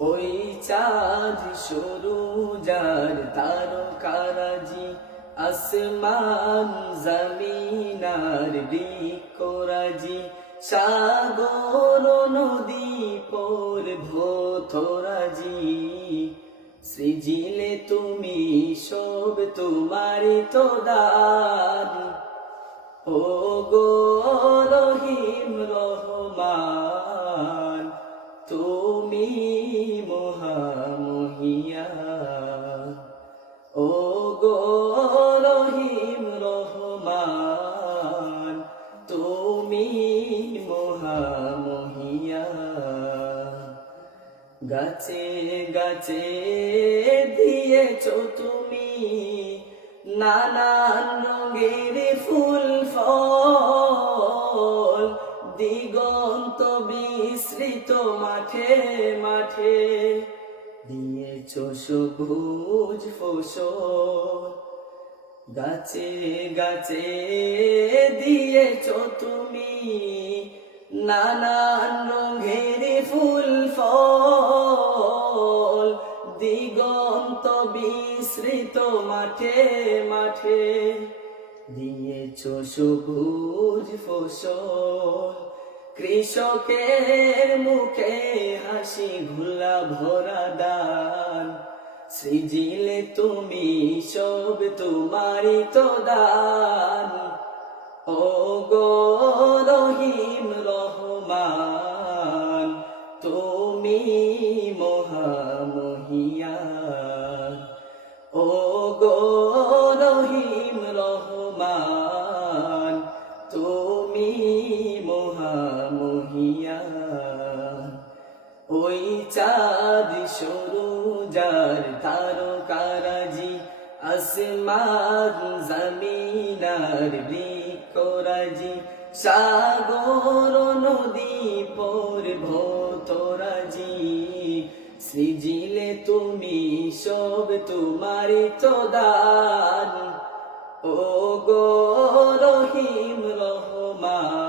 ওই চাঁদ সরু যার তারকারাজি, আসমান জমিনার বৃক্ষরাজি, সাগর নদী পর্বতরাজি, সৃজিলে তুমি সব তোমারি তো দান। ও গো রহিম রহমান, তুমি মহামহিয়ান। ও গো রহিম রহমান, তুমি মহামহিয়ান। গাছে গাছে দিয়েছো তুমি নানান রঙের ফুল ফল, দিগন্ত বিস্তৃত মাঠে মাঠে দিয়েছো সবুজ ফসল। গাছে গাছে দিয়েছো তুমি নানান রঙের ফুল ফল, দিগন্ত বিস্তৃত মাঠে মাঠে দিয়েছো সবুজ ফসল। কৃষকের মুখে হাসি ঘোলা ভরা দান, সৃজিলে তুমি সব তোমারি তো দান। ও গো রহিম রহমান, তুমি মহামহিয়ান। ও গো রহিম রহমান, তুমি মহামহিয়ান। ওই চাঁদ সরু যার তারকারাজি, আসমান জমিনার বৃক্ষরাজি, সাগর নদী পর্বতরাজি, সৃজিলে তুমি সব তোমারি তো দান। ও গো রহিম রহমান,